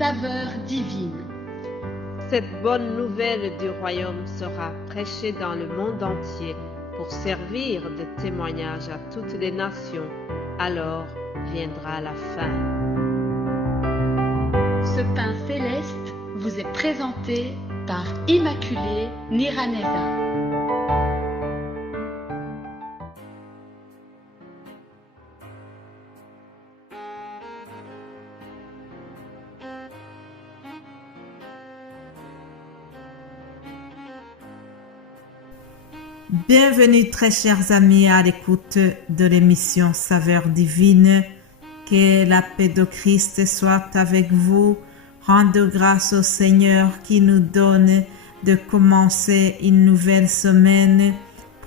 saveur divine. Cette bonne nouvelle du royaume sera prêchée dans le monde entier pour servir de témoignage à toutes les nations. Alors viendra la fin. Ce pain céleste vous est présenté par Immaculée Niraneza. Bienvenue très chers amis à l'écoute de l'émission Saveur divine. Que la paix de Christ soit avec vous. Rendez grâce au Seigneur qui nous donne de commencer une nouvelle semaine,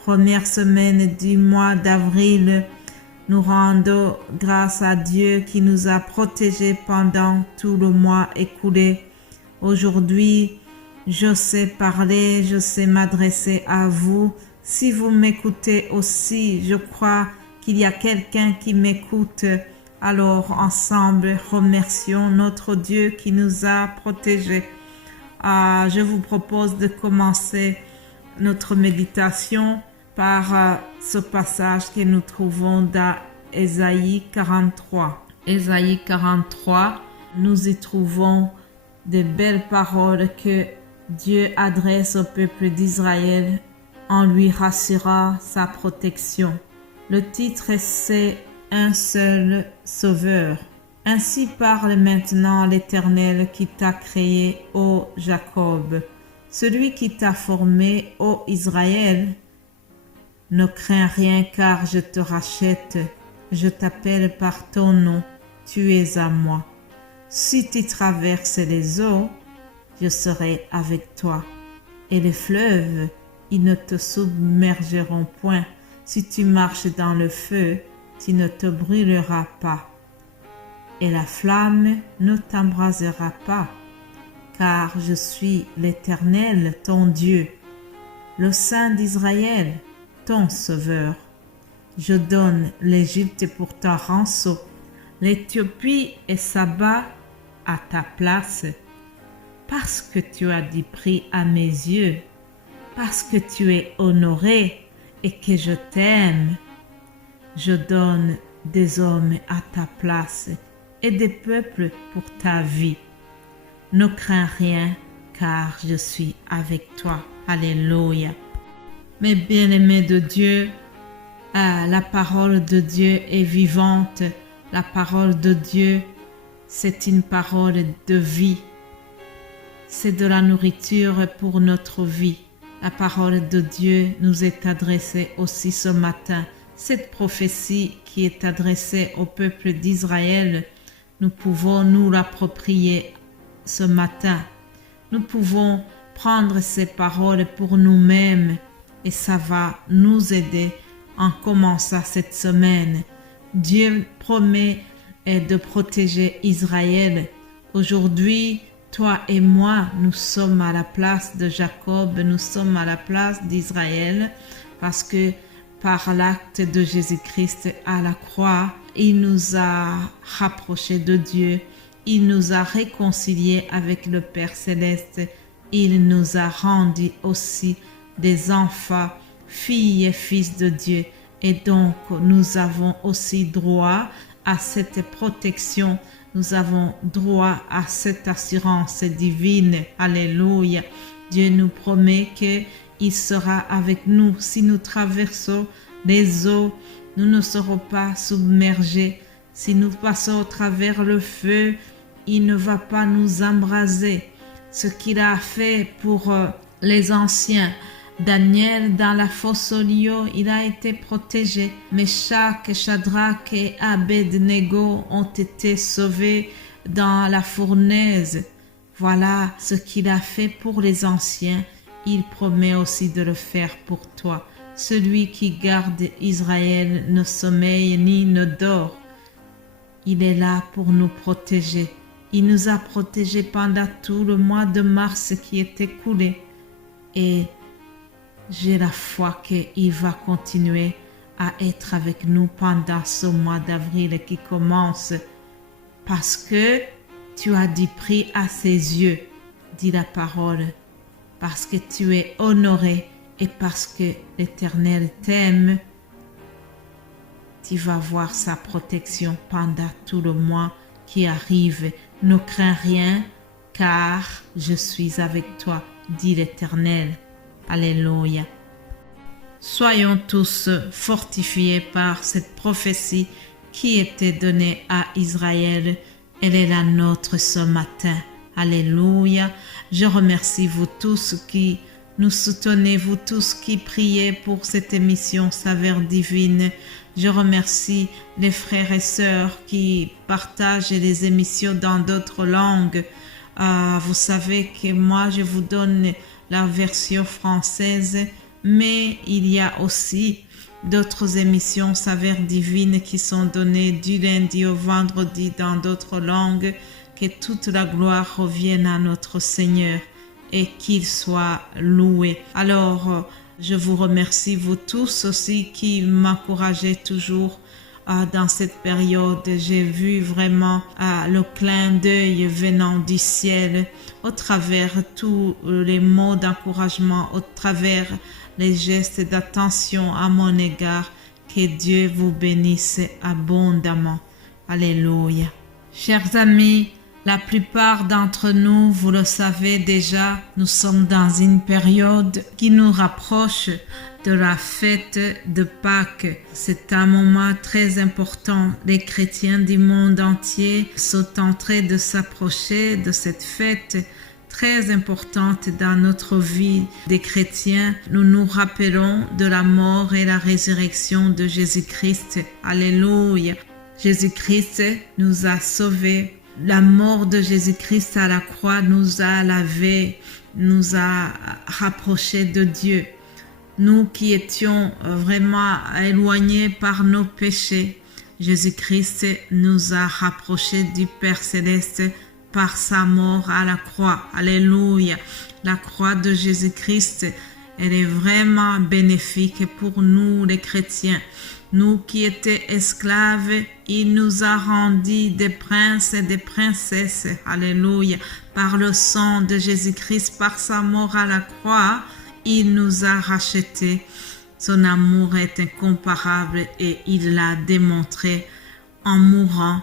première semaine du mois d'avril. Nous rendons grâce à Dieu qui nous a protégés pendant tout le mois écoulé. Aujourd'hui, je sais parler, je sais m'adresser à vous. Si vous m'écoutez aussi, je crois qu'il y a quelqu'un qui m'écoute. Alors ensemble, remercions notre Dieu qui nous a protégés. Je vous propose de commencer notre méditation par ce passage que nous trouvons dans Ésaïe 43. Ésaïe 43, nous y trouvons de belles paroles que Dieu adresse au peuple d'Israël en lui rassurant sa protection. Le titre c'est « Un seul sauveur ». Ainsi parle maintenant l'Éternel qui t'a créé, ô Jacob, celui qui t'a formé, ô Israël. Ne crains rien car je te rachète, je t'appelle par ton nom, tu es à moi. Si tu traverses les eaux, je serai avec toi, et les fleuves, ils ne te submergeront point. Si tu marches dans le feu, tu ne te brûleras pas, et la flamme ne t'embrasera pas, car je suis l'Éternel, ton Dieu, le Saint d'Israël, ton Sauveur. Je donne l'Égypte pour ta rançon, l'Éthiopie et Saba à ta place, parce que tu as du prix à mes yeux, parce que tu es honoré et que je t'aime. Je donne des hommes à ta place et des peuples pour ta vie. Ne crains rien, car je suis avec toi. Alléluia. Mes bien-aimés de Dieu, la parole de Dieu est vivante. La parole de Dieu, c'est une parole de vie. C'est de la nourriture pour notre vie. La parole de Dieu nous est adressée aussi ce matin. Cette prophétie qui est adressée au peuple d'Israël, nous pouvons nous l'approprier ce matin. Nous pouvons prendre ces paroles pour nous-mêmes et ça va nous aider en commençant cette semaine. Dieu promet de protéger Israël. Aujourd'hui, toi et moi, nous sommes à la place de Jacob, nous sommes à la place d'Israël parce que par l'acte de Jésus-Christ à la croix, il nous a rapprochés de Dieu, il nous a réconciliés avec le Père Céleste, il nous a rendus aussi des enfants, filles et fils de Dieu. Et donc, nous avons aussi droit à cette protection. Nous avons droit à cette assurance divine. Alléluia. Dieu nous promet qu'il sera avec nous. Si nous traversons les eaux, nous ne serons pas submergés. Si nous passons au travers le feu, il ne va pas nous embraser. Ce qu'il a fait pour les anciens. Daniel, dans la fosse aux lions, il a été protégé. Meshach, Shadrach et Abed-Nego ont été sauvés dans la fournaise. Voilà ce qu'il a fait pour les anciens. Il promet aussi de le faire pour toi. Celui qui garde Israël ne sommeille ni ne dort. Il est là pour nous protéger. Il nous a protégés pendant tout le mois de mars qui est écoulé. Et j'ai la foi qu'il va continuer à être avec nous pendant ce mois d'avril qui commence parce que Tu as du prix à ses yeux, dit la parole, parce que tu es honoré et parce que l'Éternel t'aime. Tu vas voir sa protection pendant tout le mois qui arrive. Ne crains rien, car je suis avec toi, dit l'Éternel. Alléluia. Soyons tous fortifiés par cette prophétie qui était donnée à Israël. Elle est la nôtre ce matin. Alléluia. Je remercie vous tous qui nous soutenez, vous tous qui priez pour cette émission Saveur divine. Je remercie les frères et sœurs qui partagent les émissions dans d'autres langues. Vous savez que moi, je vous donne la version française, mais il y a aussi d'autres émissions Saveur divine qui sont données du lundi au vendredi dans d'autres langues. Que toute la gloire revienne à notre Seigneur et qu'il soit loué. Alors, je vous remercie vous tous aussi qui m'encouragez toujours dans cette période. J'ai vu vraiment le clin d'œil venant du ciel au travers tous les mots d'encouragement, au travers les gestes d'attention à mon égard. Que Dieu vous bénisse abondamment. Alléluia. Chers amis, la plupart d'entre nous, vous le savez déjà, nous sommes dans une période qui nous rapproche de la fête de Pâques. C'est un moment très important. Les chrétiens du monde entier sont en train de s'approcher de cette fête très importante dans notre vie des chrétiens. Nous nous rappelons de la mort et la résurrection de Jésus-Christ. Alléluia. Jésus-Christ nous a sauvés. La mort de Jésus-Christ à la croix nous a lavés, nous a rapprochés de Dieu. Nous qui étions vraiment éloignés par nos péchés, Jésus-Christ nous a rapprochés du Père Céleste par sa mort à la croix. Alléluia. La croix de Jésus-Christ, elle est vraiment bénéfique pour nous les chrétiens. Nous qui étions esclaves, il nous a rendus des princes et des princesses. Alléluia. Par le sang de Jésus-Christ, par sa mort à la croix, il nous a rachetés. Son amour est incomparable et il l'a démontré en mourant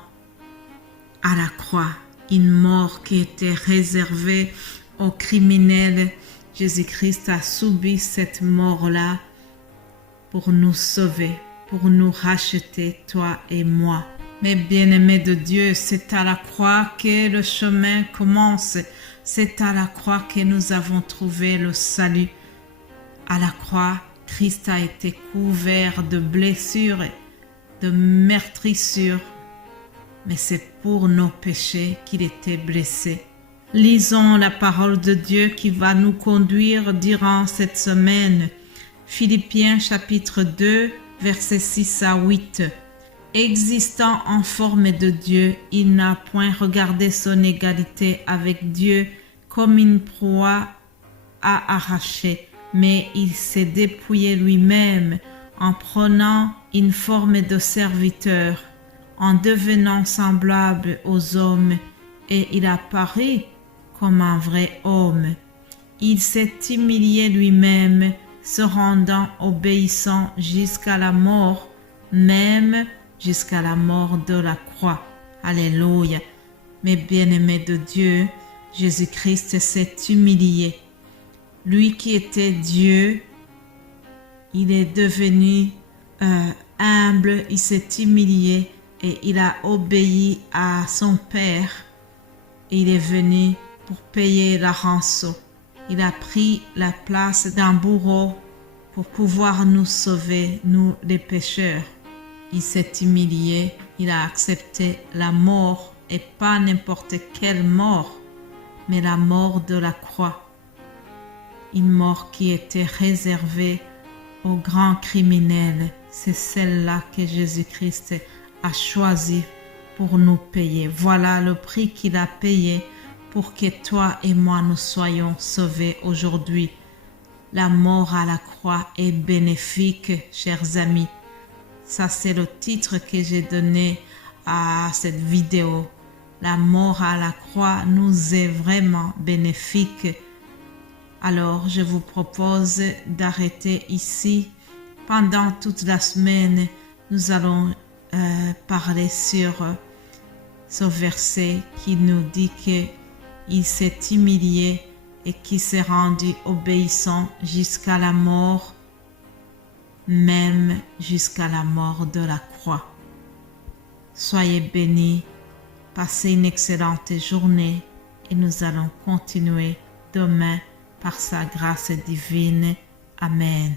à la croix. Une mort qui était réservée aux criminels. Jésus-Christ a subi cette mort-là pour nous sauver, pour nous racheter, toi et moi. Mais bien-aimés de Dieu, c'est à la croix que le chemin commence. C'est à la croix que nous avons trouvé le salut. À la croix, Christ a été couvert de blessures, de meurtrissures. Mais c'est pour nos péchés qu'il était blessé. Lisons la parole de Dieu qui va nous conduire durant cette semaine. Philippiens chapitre 2, versets 6 à 8. Existant en forme de Dieu, il n'a point regardé son égalité avec Dieu comme une proie à arracher, mais il s'est dépouillé lui-même en prenant une forme de serviteur, en devenant semblable aux hommes, et il apparut comme un vrai homme. Il s'est humilié lui-même, se rendant obéissant jusqu'à la mort, même jusqu'à la mort de la croix. Alléluia. Mes bien-aimés de Dieu, Jésus-Christ s'est humilié. Lui qui était Dieu, il est devenu humble, il s'est humilié et il a obéi à son Père. Il est venu pour payer la rançon. Il a pris la place d'un bourreau pour pouvoir nous sauver, nous les pécheurs. Il s'est humilié, il a accepté la mort, et pas n'importe quelle mort, mais la mort de la croix. Une mort qui était réservée aux grands criminels. C'est celle-là que Jésus-Christ a choisi pour nous payer. Voilà le prix qu'il a payé pour que toi et moi nous soyons sauvés aujourd'hui. La mort à la croix est bénéfique, chers amis. Ça, c'est le titre que j'ai donné à cette vidéo. la mort à la croix nous est vraiment bénéfique. Alors, je vous propose d'arrêter ici. Pendant toute la semaine, nous allons parler sur ce verset qui nous dit qu'il s'est humilié et qu'il s'est rendu obéissant jusqu'à la mort, même jusqu'à la mort de la croix. Soyez bénis, passez une excellente journée et nous allons continuer demain par sa grâce divine. Amen.